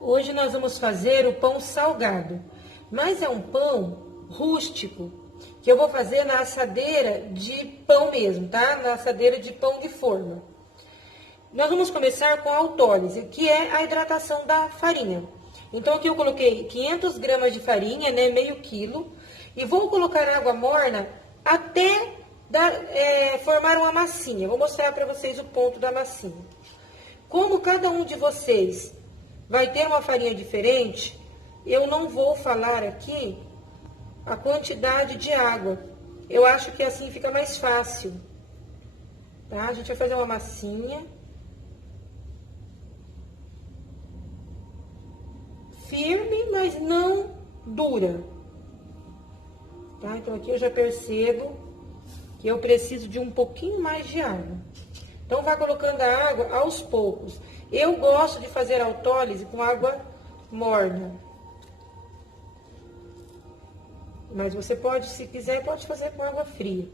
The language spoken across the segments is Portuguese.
Hoje nós vamos fazer o pão salgado, mas é um pão rústico, que eu vou fazer na assadeira de pão mesmo, tá? Na assadeira de pão de forma. Nós vamos começar com a autólise, que é a hidratação da farinha. Então, aqui eu coloquei 500 gramas de farinha, né, meio quilo, e vou colocar água morna até formar uma massinha. Vou mostrar para vocês o ponto da massinha. Como cada um de vocês vai ter uma farinha diferente, eu não vou falar aqui a quantidade de água. Eu acho que assim fica mais fácil. Tá? A gente vai fazer uma massinha. Firme, mas não dura. Tá? Então, aqui eu já percebo que eu preciso de um pouquinho mais de água. Então, vai colocando a água aos poucos. Eu gosto de fazer autólise com água morna. Mas você pode, se quiser, pode fazer com água fria.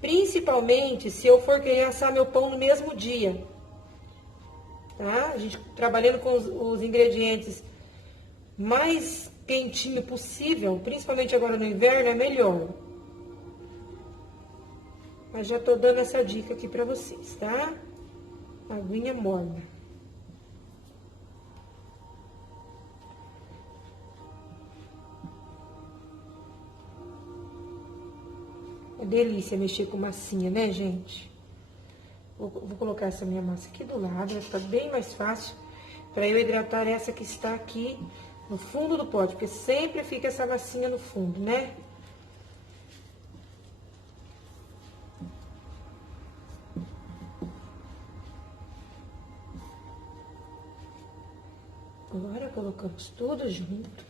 Principalmente se eu for querer assar meu pão no mesmo dia. Tá? A gente trabalhando com os ingredientes mais quentinho possível, principalmente agora no inverno, é melhor. Mas já tô dando essa dica aqui pra vocês, tá? Aguinha morna. É delícia mexer com massinha, né, gente? Vou colocar essa minha massa aqui do lado, vai ficar bem mais fácil para eu hidratar essa que está aqui no fundo do pote, porque sempre fica essa massinha no fundo, né? Agora colocamos tudo junto.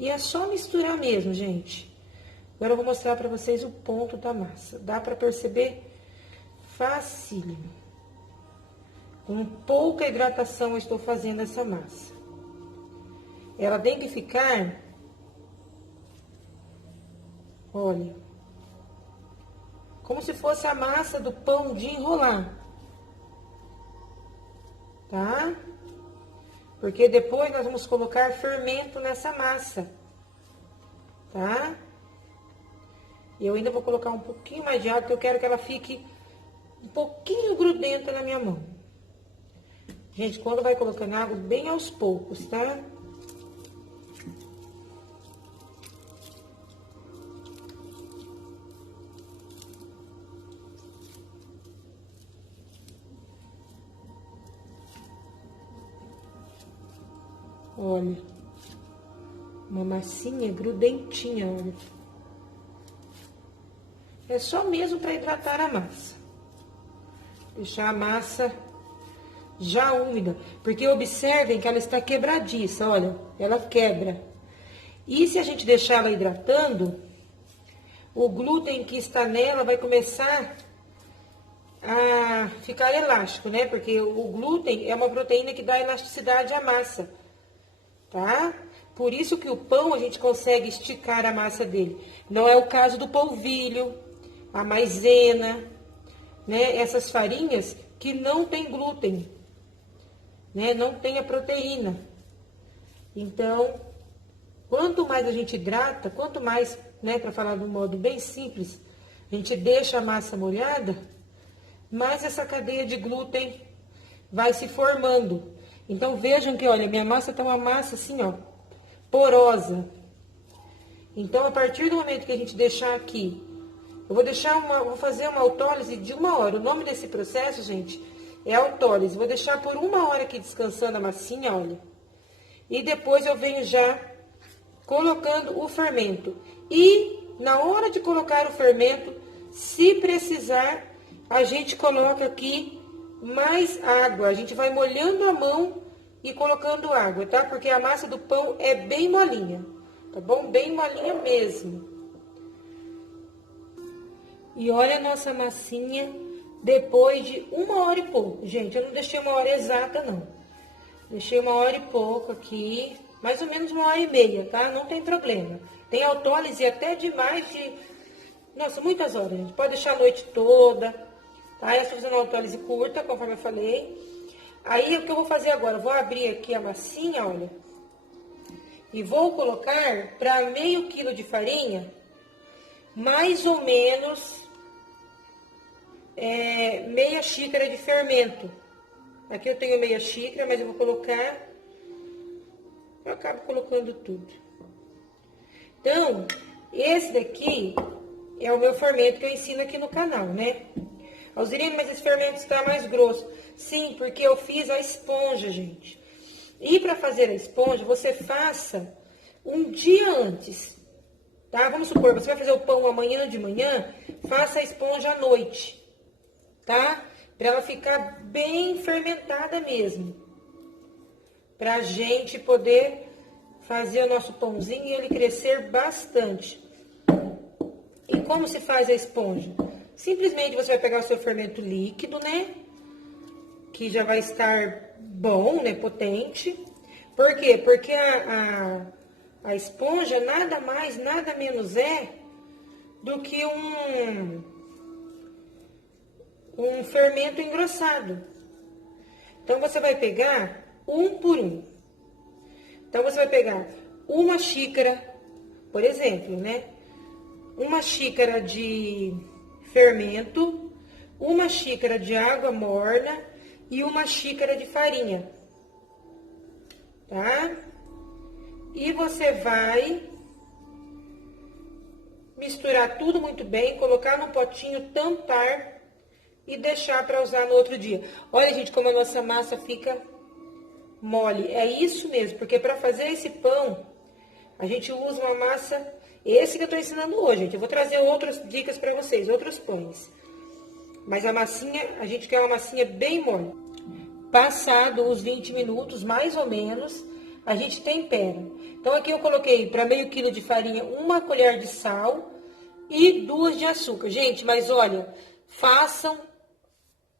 E é só misturar mesmo, gente. Agora eu vou mostrar pra vocês o ponto da massa. Dá pra perceber facílimo. Com pouca hidratação eu estou fazendo essa massa. Ela tem que ficar, olha, como se fosse a massa do pão de enrolar. Tá? Porque depois nós vamos colocar fermento nessa massa. Tá? E eu ainda vou colocar um pouquinho mais de água, porque eu quero que ela fique um pouquinho grudenta na minha mão. Gente, quando vai colocando água, bem aos poucos, tá? Olha, uma massinha grudentinha, olha. É só mesmo para hidratar a massa. Deixar a massa já úmida. Porque observem que ela está quebradiça, olha. Ela quebra. E se a gente deixar ela hidratando, o glúten que está nela vai começar a ficar elástico, né? Porque o glúten é uma proteína que dá elasticidade à massa, tá? Por isso que o pão a gente consegue esticar a massa dele. Não é o caso do polvilho, a maisena, né? Essas farinhas que não tem glúten, né? Não tem a proteína. Então, quanto mais a gente hidrata, quanto mais, né, para falar de um modo bem simples, a gente deixa a massa molhada, mais essa cadeia de glúten vai se formando. Então, vejam que, olha, minha massa tá uma massa assim, ó, porosa. Então, a partir do momento que a gente deixar aqui, eu vou fazer uma autólise de 1 hora. O nome desse processo, gente, é autólise. Vou deixar por 1 hora aqui descansando a massinha, olha. E depois eu venho já colocando o fermento. E na hora de colocar o fermento, se precisar, a gente coloca aqui mais água. A gente vai molhando a mão e colocando água, tá? Porque a massa do pão é bem molinha, tá bom? Bem molinha mesmo. E olha a nossa massinha depois de 1 hora e pouco. Gente, eu não deixei 1 hora exata, não. Deixei 1 hora e pouco aqui, mais ou menos 1 hora e meia, tá? Não tem problema. Tem autólise até de mais de, nossa, muitas horas, gente. Pode deixar a noite toda, tá? Eu estou fazendo uma autólise curta, conforme eu falei. Aí, o que eu vou fazer agora? Eu vou abrir aqui a massinha, olha. E vou colocar para meio quilo de farinha, mais ou menos meia xícara de fermento. Aqui eu tenho meia xícara, mas eu vou colocar... Eu acabo colocando tudo. Então, esse daqui é o meu fermento que eu ensino aqui no canal, né? Alzirene, mas esse fermento está mais grosso. Sim, porque eu fiz a esponja, gente. E para fazer a esponja, você faça um dia antes, tá? Vamos supor, você vai fazer o pão amanhã de manhã, faça a esponja à noite, tá? Para ela ficar bem fermentada mesmo. Pra gente poder fazer o nosso pãozinho e ele crescer bastante. E como se faz a esponja? Simplesmente você vai pegar o seu fermento líquido, né? Que já vai estar bom, né? Potente. Por quê? Porque a esponja nada mais, nada menos é do que um fermento engrossado. Então, você vai pegar um por um. Então, você vai pegar uma xícara, por exemplo, né? Uma xícara de fermento, uma xícara de água morna e uma xícara de farinha, tá? E você vai misturar tudo muito bem, colocar num potinho, tampar e deixar para usar no outro dia. Olha, gente, como a nossa massa fica mole. É isso mesmo, porque para fazer esse pão, a gente usa uma massa, esse que eu tô ensinando hoje, gente. Eu vou trazer outras dicas para vocês, outros pães. Mas a massinha, a gente quer uma massinha bem mole. Passado os 20 minutos, mais ou menos, a gente tempera. Então, aqui eu coloquei para meio quilo de farinha, 1 colher de sal e 2 de açúcar. Gente, mas olha, façam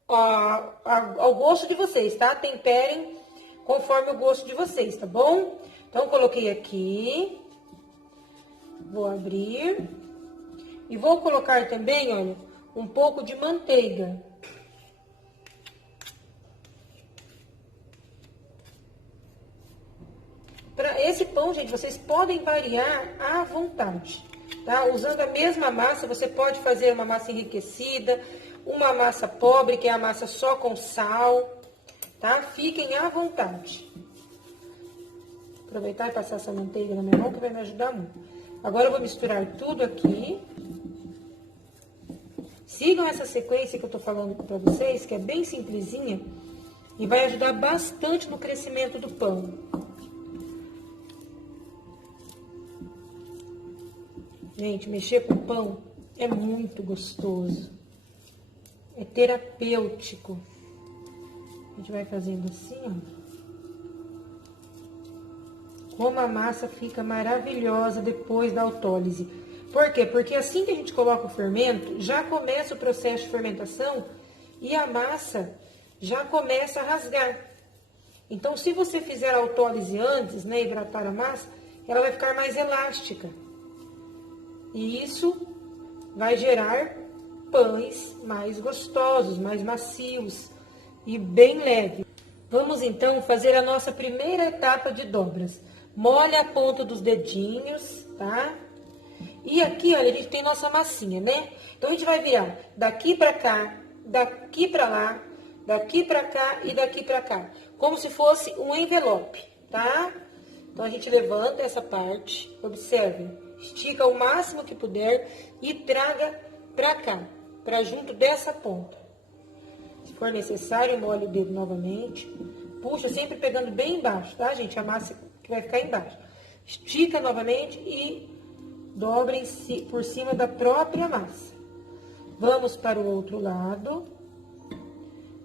ao gosto de vocês, tá? Temperem conforme o gosto de vocês, tá bom? Então, coloquei aqui. Vou abrir. E vou colocar também, olha, um pouco de manteiga. Para esse pão, gente, vocês podem variar à vontade, tá? Usando a mesma massa, você pode fazer uma massa enriquecida, uma massa pobre, que é a massa só com sal, tá? Fiquem à vontade. Aproveitar e passar essa manteiga na minha mão, que vai me ajudar muito. Agora eu vou misturar tudo aqui. Sigam essa sequência que eu tô falando para vocês, que é bem simplesinha e vai ajudar bastante no crescimento do pão. Gente, mexer com pão é muito gostoso. É terapêutico. A gente vai fazendo assim, ó. Como a massa fica maravilhosa depois da autólise. Por quê? Porque assim que a gente coloca o fermento, já começa o processo de fermentação e a massa já começa a rasgar. Então, se você fizer a autólise antes, né, hidratar a massa, ela vai ficar mais elástica. E isso vai gerar pães mais gostosos, mais macios e bem leves. Vamos então fazer a nossa primeira etapa de dobras. Molha a ponta dos dedinhos, tá? E aqui, olha, a gente tem nossa massinha, né? Então, a gente vai virar daqui pra cá, daqui pra lá, daqui pra cá e daqui pra cá. Como se fosse um envelope, tá? Então, a gente levanta essa parte, observe, estica o máximo que puder e traga pra cá, pra junto dessa ponta. Se for necessário, molhe o dedo novamente. Puxa, sempre pegando bem embaixo, tá, gente? A massa que vai ficar embaixo. Estica novamente e dobra por cima da própria massa. Vamos para o outro lado.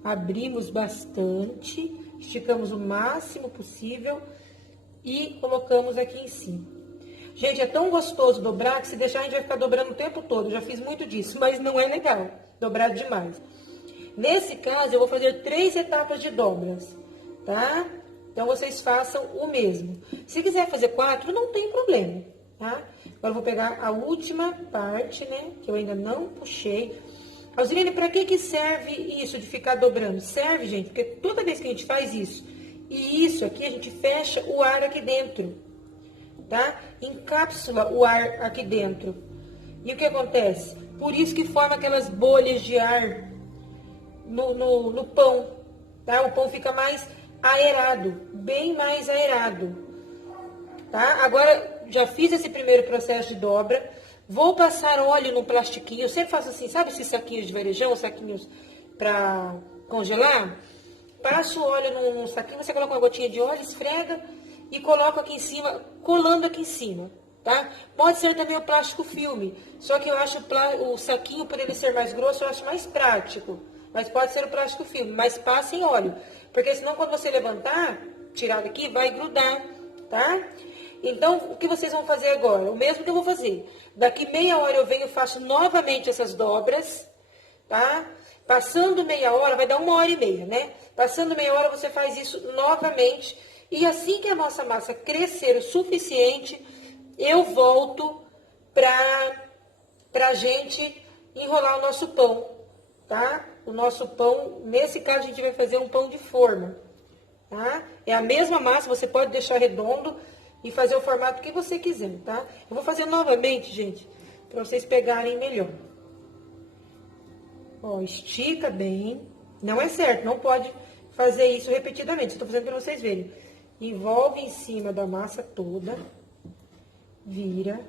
Abrimos bastante, esticamos o máximo possível e colocamos aqui em cima. Gente, é tão gostoso dobrar que se deixar a gente vai ficar dobrando o tempo todo. Eu já fiz muito disso, mas não é legal dobrar demais. Nesse caso, eu vou fazer 3 etapas de dobras, tá? Então, vocês façam o mesmo. Se quiser fazer 4, não tem problema, tá? Agora eu vou pegar a última parte, né, que eu ainda não puxei. Alzirene, pra que serve isso de ficar dobrando? Serve, gente, porque toda vez que a gente faz isso, e isso aqui, a gente fecha o ar aqui dentro, tá? Encapsula o ar aqui dentro. E o que acontece? Por isso que forma aquelas bolhas de ar no pão, tá? O pão fica mais aerado, bem mais aerado, tá? Agora, já fiz esse primeiro processo de dobra, vou passar óleo no plastiquinho, eu sempre faço assim, sabe esses saquinhos de varejão, saquinhos para congelar? Passo o óleo num saquinho, você coloca uma gotinha de óleo, esfrega e coloca aqui em cima, colando aqui em cima, tá? Pode ser também o plástico filme, só que eu acho o saquinho, por ele ser mais grosso, eu acho mais prático. Mas pode ser o plástico filme, mas passa em óleo. Porque senão quando você levantar, tirar daqui, vai grudar, tá? Então, o que vocês vão fazer agora? O mesmo que eu vou fazer. Daqui meia hora eu venho e faço novamente essas dobras, tá? Passando meia hora, vai dar 1h30, né? Passando meia hora, você faz isso novamente. E assim que a nossa massa crescer o suficiente, eu volto pra gente enrolar o nosso pão, tá? O nosso pão, nesse caso, a gente vai fazer um pão de forma, tá? É a mesma massa, você pode deixar redondo e fazer o formato que você quiser, tá? Eu vou fazer novamente, gente, para vocês pegarem melhor. Ó, estica bem. Não é certo, não pode fazer isso repetidamente. Estou fazendo para vocês verem. Envolve em cima da massa toda. Vira.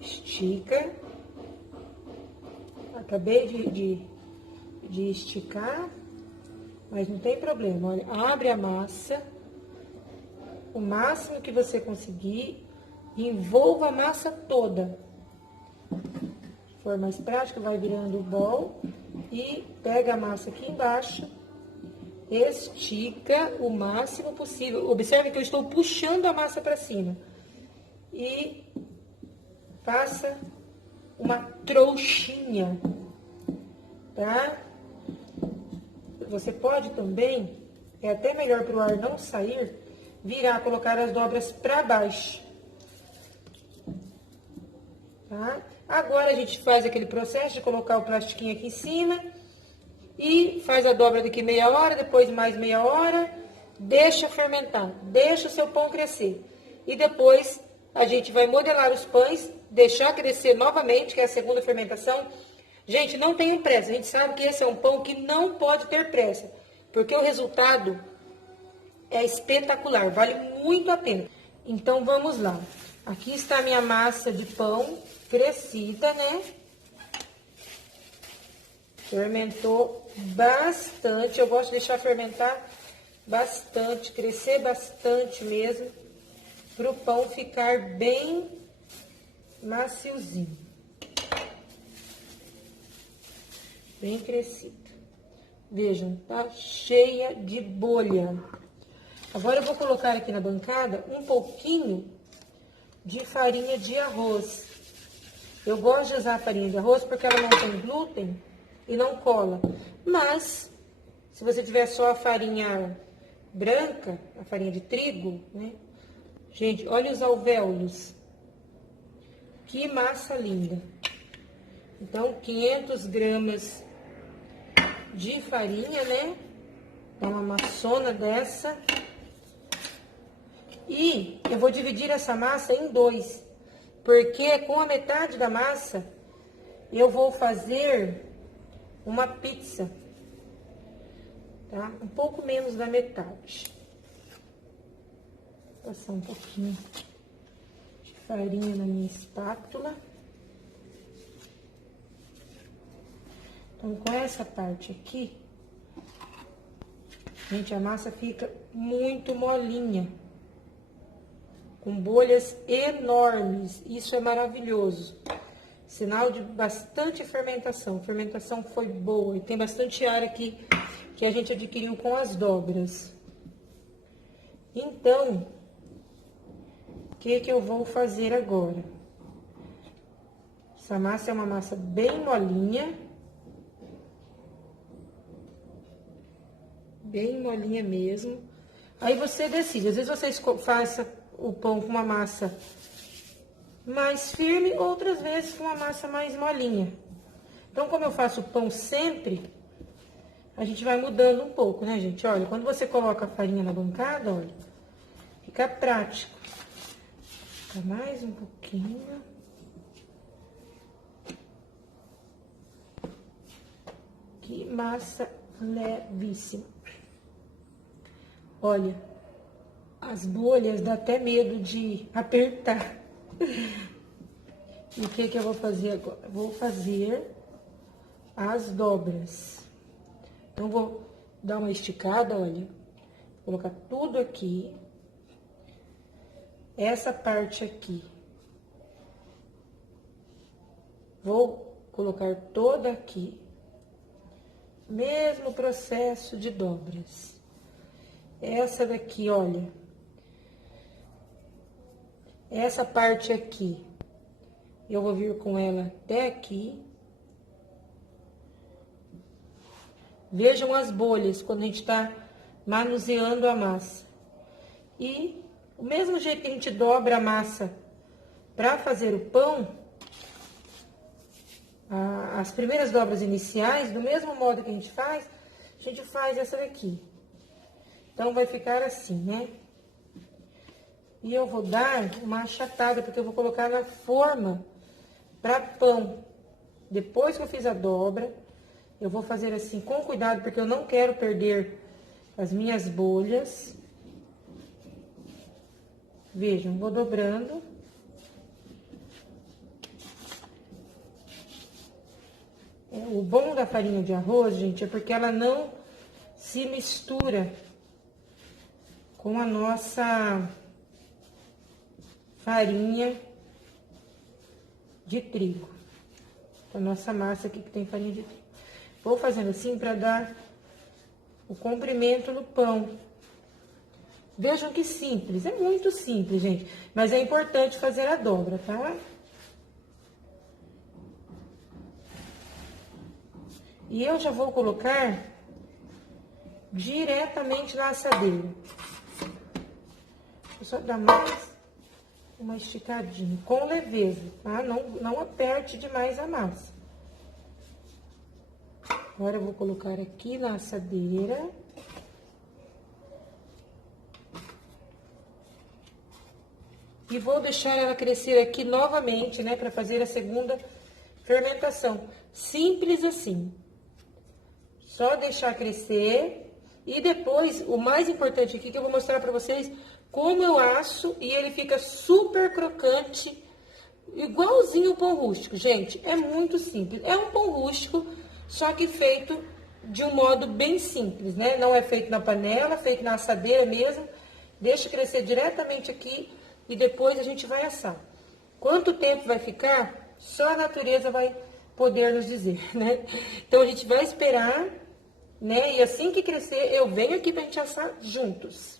Estica. Acabei de esticar, mas não tem problema. Olha, abre a massa, o máximo que você conseguir, envolva a massa toda. Se for mais prático, vai virando o bol e pega a massa aqui embaixo, estica o máximo possível. Observe que eu estou puxando a massa para cima e faça uma trouxinha, tá? Você pode também, é até melhor para o ar não sair, virar, colocar as dobras para baixo, tá? Agora a gente faz aquele processo de colocar o plastiquinho aqui em cima e faz a dobra daqui meia hora, depois mais meia hora, deixa fermentar, deixa o seu pão crescer. E depois a gente vai modelar os pães, deixar crescer novamente, que é a segunda fermentação. Gente, não tenham pressa. A gente sabe que esse é um pão que não pode ter pressa, porque o resultado é espetacular, vale muito a pena. Então, vamos lá. Aqui está a minha massa de pão crescida, né? Fermentou bastante. Eu gosto de deixar fermentar bastante, crescer bastante mesmo, para o pão ficar bem maciozinho. Bem crescido. Vejam, tá cheia de bolha. Agora eu vou colocar aqui na bancada um pouquinho de farinha de arroz. Eu gosto de usar a farinha de arroz porque ela não tem glúten e não cola. Mas, se você tiver só a farinha branca, a farinha de trigo, né? Gente, olha os alvéolos. Que massa linda. Então, 500 gramas de farinha, né? Dá uma maçona dessa. E eu vou dividir essa massa em dois, porque com a metade da massa eu vou fazer uma pizza, tá? Um pouco menos da metade. Vou passar um pouquinho de farinha na minha espátula. Então, com essa parte aqui, gente, a massa fica muito molinha, com bolhas enormes. Isso é maravilhoso. Sinal de bastante fermentação. A fermentação foi boa e tem bastante ar aqui que a gente adquiriu com as dobras. Então, o que eu vou fazer agora? Essa massa é uma massa bem molinha. Bem molinha mesmo. Aí você decide. Às vezes você faça o pão com uma massa mais firme, outras vezes com uma massa mais molinha. Então, como eu faço o pão sempre, a gente vai mudando um pouco, né, gente? Olha, quando você coloca a farinha na bancada, olha, fica prático. Fica mais um pouquinho. Que massa levíssima. Olha, as bolhas dá até medo de apertar. E o que que eu vou fazer agora? Vou fazer as dobras. Então, vou dar uma esticada, olha. Colocar tudo aqui. Essa parte aqui. Vou colocar toda aqui. Mesmo processo de dobras. Essa daqui, olha. Essa parte aqui. Eu vou vir com ela até aqui. Vejam as bolhas quando a gente tá manuseando a massa. E o mesmo jeito que a gente dobra a massa para fazer o pão, as primeiras dobras iniciais, do mesmo modo que a gente faz essa daqui. Então, vai ficar assim, né? E eu vou dar uma achatada, porque eu vou colocar na forma para pão. Depois que eu fiz a dobra, eu vou fazer assim com cuidado, porque eu não quero perder as minhas bolhas. Vejam, vou dobrando. O bom da farinha de arroz, gente, é porque ela não se mistura com a nossa farinha de trigo. A nossa massa aqui que tem farinha de trigo. Vou fazendo assim para dar o comprimento no pão. Vejam que simples, é muito simples, gente. Mas é importante fazer a dobra, tá? E eu já vou colocar diretamente na assadeira. Deixa eu só dar mais uma esticadinha, com leveza, tá? Não aperte demais a massa. Agora eu vou colocar aqui na assadeira. E vou deixar ela crescer aqui novamente, né? Para fazer a segunda fermentação. Simples assim. Só deixar crescer. E depois, o mais importante aqui, que eu vou mostrar para vocês como eu asso e ele fica super crocante, igualzinho o pão rústico. Gente, é muito simples. É um pão rústico, só que feito de um modo bem simples, né? Não é feito na panela, feito na assadeira mesmo. Deixa crescer diretamente aqui e depois a gente vai assar. Quanto tempo vai ficar? Só a natureza vai poder nos dizer, né? Então, a gente vai esperar, né? E assim que crescer, eu venho aqui pra gente assar juntos.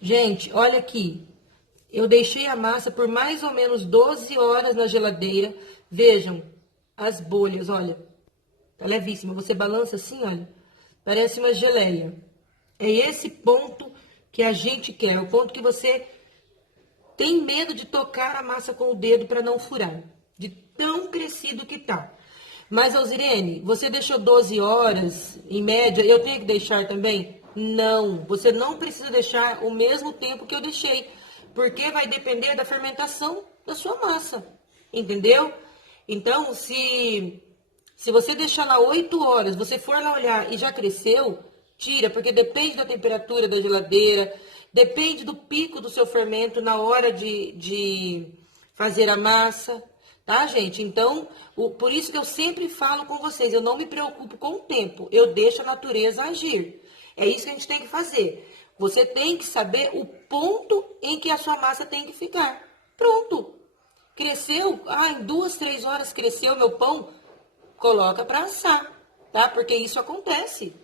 Gente, olha aqui. Eu deixei a massa por mais ou menos 12 horas na geladeira. Vejam as bolhas, olha. Tá levíssima. Você balança assim, olha. Parece uma geleia. É esse ponto que a gente quer. É o ponto que você tem medo de tocar a massa com o dedo para não furar. De tão crescido que tá. Mas, Alzirene, você deixou 12 horas, em média, eu tenho que deixar também? Não, você não precisa deixar o mesmo tempo que eu deixei, porque vai depender da fermentação da sua massa, entendeu? Então, se você deixar lá 8 horas, você for lá olhar e já cresceu, tira, porque depende da temperatura da geladeira, depende do pico do seu fermento na hora de fazer a massa. Tá, gente? Então, por isso que eu sempre falo com vocês, eu não me preocupo com o tempo, eu deixo a natureza agir. É isso que a gente tem que fazer. Você tem que saber o ponto em que a sua massa tem que ficar. Pronto. Cresceu, em 2, 3 horas cresceu meu pão, coloca para assar, tá? Porque isso acontece.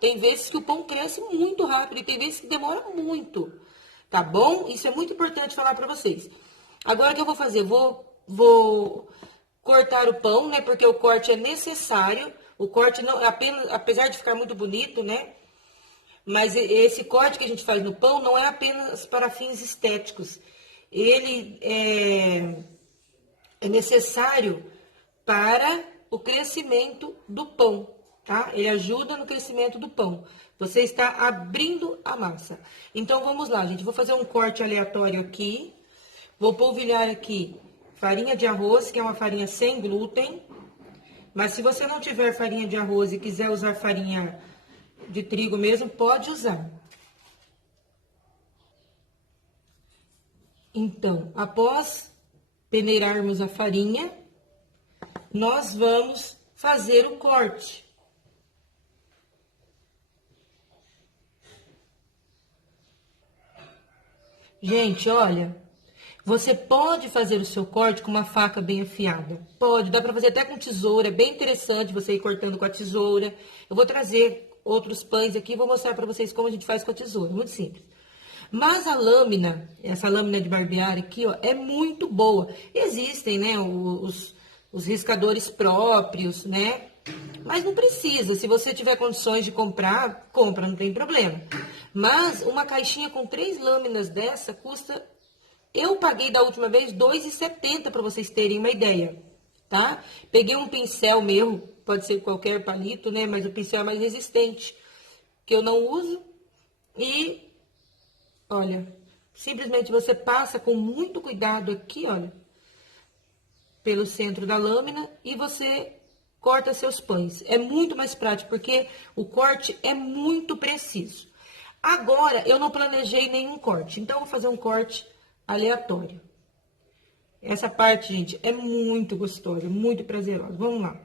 Tem vezes que o pão cresce muito rápido e tem vezes que demora muito, tá bom? Isso é muito importante falar para vocês. Agora o que eu vou fazer? Vou cortar o pão, né? Porque o corte é necessário. O corte não, apenas, apesar de ficar muito bonito, né? Mas esse corte que a gente faz no pão não é apenas para fins estéticos. Ele é necessário para o crescimento do pão, tá? Ele ajuda no crescimento do pão. Você está abrindo a massa. Então, vamos lá, gente. Vou fazer um corte aleatório aqui. Vou polvilhar aqui farinha de arroz, que é uma farinha sem glúten. Mas se você não tiver farinha de arroz e quiser usar farinha de trigo mesmo, pode usar. Então, após peneirarmos a farinha, nós vamos fazer o corte. Gente, olha, você pode fazer o seu corte com uma faca bem afiada. Pode, dá pra fazer até com tesoura, é bem interessante você ir cortando com a tesoura. Eu vou trazer outros pães aqui e vou mostrar pra vocês como a gente faz com a tesoura, muito simples. Mas a lâmina, essa lâmina de barbear aqui, ó, é muito boa. Existem, né, os riscadores próprios, né? Mas não precisa. Se você tiver condições de comprar, compra, não tem problema. Mas uma caixinha com 3 lâminas dessa custa... Eu paguei da última vez R$ 2,70 para vocês terem uma ideia, tá? Peguei um pincel meu, pode ser qualquer palito, né? Mas o pincel é mais resistente, que eu não uso. E... olha, simplesmente você passa com muito cuidado aqui, olha, pelo centro da lâmina e você corta seus pães. É muito mais prático, porque o corte é muito preciso. Agora, eu não planejei nenhum corte, então eu vou fazer um corte aleatório. Essa parte, gente, é muito gostosa, muito prazerosa. Vamos lá.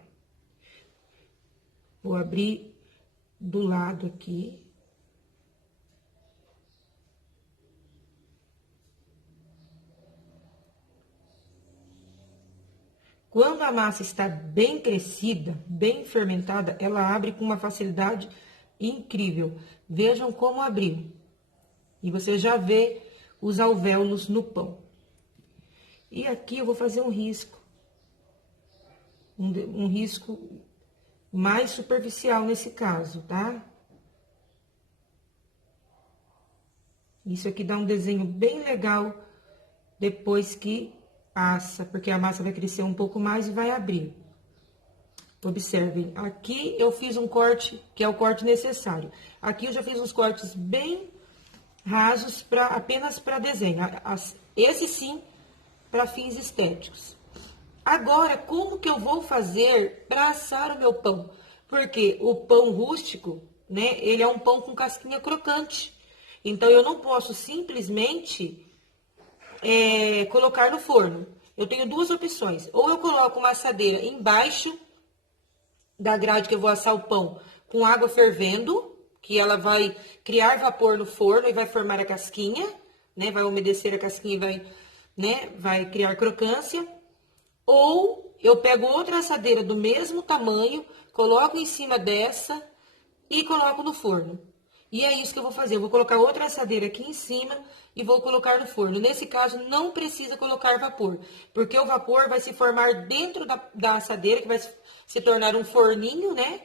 Vou abrir do lado aqui. Quando a massa está bem crescida, bem fermentada, ela abre com uma facilidade incrível. Vejam como abriu. E você já vê os alvéolos no pão. E aqui eu vou fazer um risco. Um risco mais superficial nesse caso, tá? Isso aqui dá um desenho bem legal depois que assa, porque a massa vai crescer um pouco mais e vai abrir. Observem, aqui eu fiz um corte, que é o corte necessário. Aqui eu já fiz uns cortes bem rasos, apenas para desenho. Esse sim, para fins estéticos. Agora, como que eu vou fazer para assar o meu pão? Porque o pão rústico, né, ele é um pão com casquinha crocante. Então, eu não posso simplesmente colocar no forno. Eu tenho duas opções. Ou eu coloco uma assadeira embaixo da grade que eu vou assar o pão com água fervendo, que ela vai criar vapor no forno e vai formar a casquinha, né? Vai umedecer a casquinha e vai, né, vai criar crocância. Ou eu pego outra assadeira do mesmo tamanho, coloco em cima dessa e coloco no forno. E é isso que eu vou fazer. Eu vou colocar outra assadeira aqui em cima e vou colocar no forno. Nesse caso, não precisa colocar vapor, porque o vapor vai se formar dentro da assadeira, que vai se tornar um forninho, né?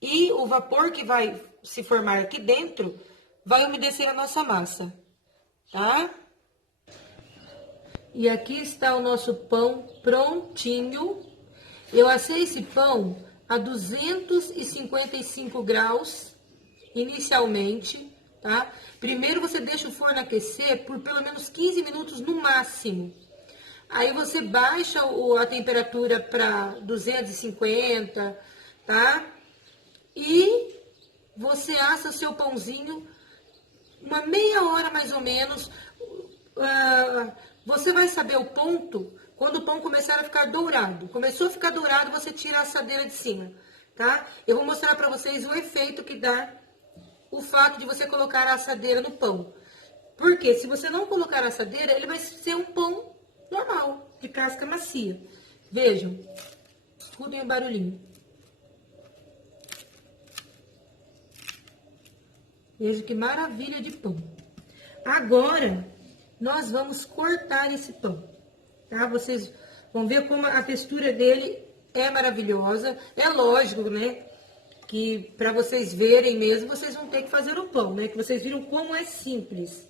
E o vapor que vai se formar aqui dentro vai umedecer a nossa massa, tá? E aqui está o nosso pão prontinho. Eu assei esse pão a 255 graus inicialmente, tá? Primeiro você deixa o forno aquecer por pelo menos 15 minutos no máximo. Aí você baixa a temperatura para 250, tá? E você assa o seu pãozinho uma meia hora mais ou menos. Você vai saber o ponto quando o pão começar a ficar dourado. Começou a ficar dourado, você tira a assadeira de cima, tá? Eu vou mostrar para vocês o efeito que dá o fato de você colocar a assadeira no pão. Porque se você não colocar a assadeira, ele vai ser um pão normal, de casca macia. Vejam, escutem o barulhinho. Veja que maravilha de pão. Agora, nós vamos cortar esse pão, tá? Vocês vão ver como a textura dele é maravilhosa. É lógico, né, que para vocês verem mesmo, vocês vão ter que fazer o pão, né? Que vocês viram como é simples.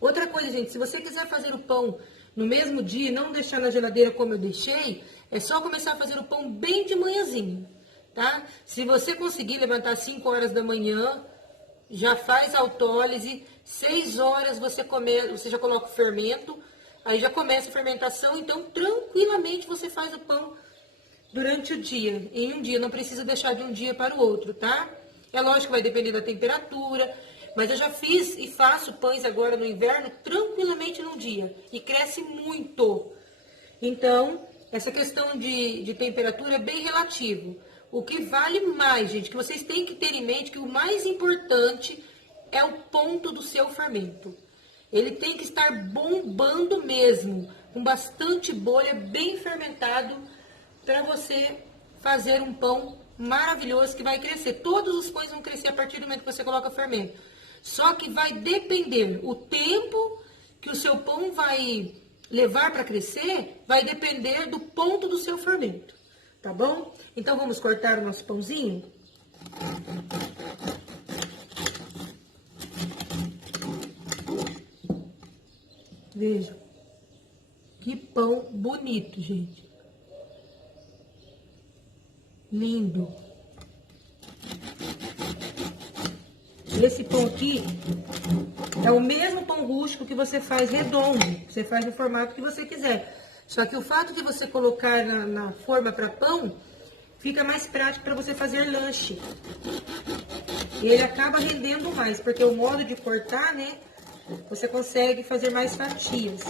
Outra coisa, gente, se você quiser fazer o pão no mesmo dia e não deixar na geladeira como eu deixei, é só começar a fazer o pão bem de manhãzinho, tá? Se você conseguir levantar às 5 horas da manhã, já faz autólise, 6 horas você já coloca o fermento, aí já começa a fermentação, então tranquilamente você faz o pão durante o dia, em um dia, não precisa deixar de um dia para o outro, tá? É lógico que vai depender da temperatura, mas eu já fiz e faço pães agora no inverno tranquilamente num dia, e cresce muito. Então, essa questão de temperatura é bem relativo. O que vale mais, gente, que vocês têm que ter em mente que o mais importante é o ponto do seu fermento. Ele tem que estar bombando mesmo, com bastante bolha, bem fermentado, para você fazer um pão maravilhoso que vai crescer. Todos os pães vão crescer a partir do momento que você coloca fermento. Só que vai depender, o tempo que o seu pão vai levar para crescer, vai depender do ponto do seu fermento, tá bom? Então, vamos cortar o nosso pãozinho? Veja, que pão bonito, gente. Lindo. Esse pão aqui é o mesmo pão rústico que você faz redondo. Você faz no formato que você quiser. Só que o fato de você colocar na forma para pão, fica mais prático para você fazer lanche. E ele acaba rendendo mais, porque o modo de cortar, né? Você consegue fazer mais fatias.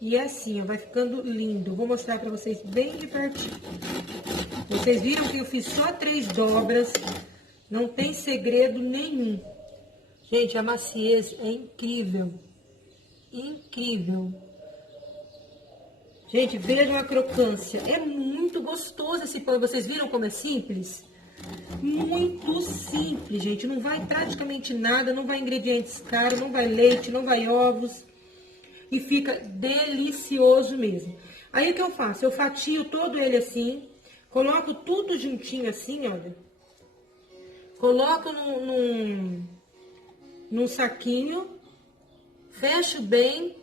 E é assim, ó, vai ficando lindo. Vou mostrar pra vocês bem de pertinho. Vocês viram que eu fiz só 3 dobras. Não tem segredo nenhum. Gente, a maciez é incrível. Incrível. Gente, vejam a crocância. É muito gostoso esse pão. Vocês viram como é simples? Muito simples, gente. Não vai praticamente nada, não vai ingredientes caros, não vai leite, não vai ovos. E fica delicioso mesmo. Aí o que eu faço? Eu fatio todo ele assim, coloco tudo juntinho assim, olha. Coloco num saquinho, fecho bem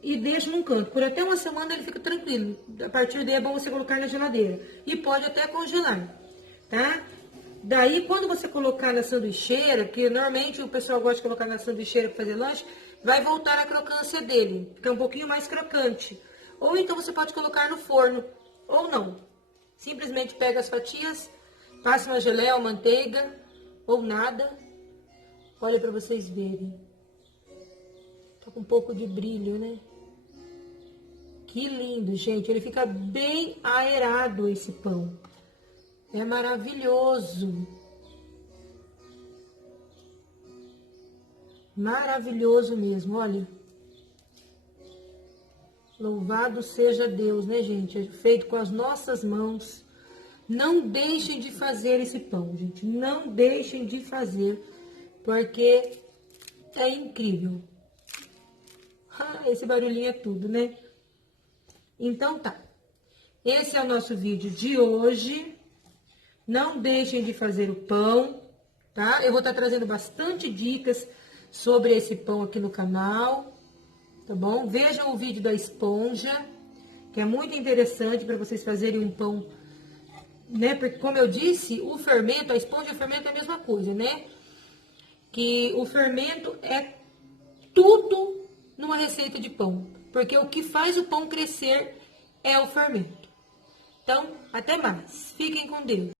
e deixo num canto. Por até uma semana ele fica tranquilo. A partir daí é bom você colocar na geladeira. E pode até congelar, tá? Daí, quando você colocar na sanduicheira, que normalmente o pessoal gosta de colocar na sanduicheira para fazer lanche, vai voltar a crocância dele, fica um pouquinho mais crocante. Ou então você pode colocar no forno, ou não. Simplesmente pega as fatias, passa na geleia ou manteiga, ou nada. Olha para vocês verem. Tá com um pouco de brilho, né? Que lindo, gente. Ele fica bem aerado esse pão. É maravilhoso. Maravilhoso mesmo, olha. Louvado seja Deus, né, gente? É feito com as nossas mãos. Não deixem de fazer esse pão, gente. Não deixem de fazer, porque é incrível. Ah, esse barulhinho é tudo, né? Então tá. Esse é o nosso vídeo de hoje. Não deixem de fazer o pão, tá? Eu vou estar trazendo bastante dicas sobre esse pão aqui no canal, tá bom? Vejam o vídeo da esponja, que é muito interessante para vocês fazerem um pão, né? Porque, como eu disse, o fermento, a esponja e o fermento é a mesma coisa, né? Que o fermento é tudo numa receita de pão, porque o que faz o pão crescer é o fermento. Então, até mais. Fiquem com Deus.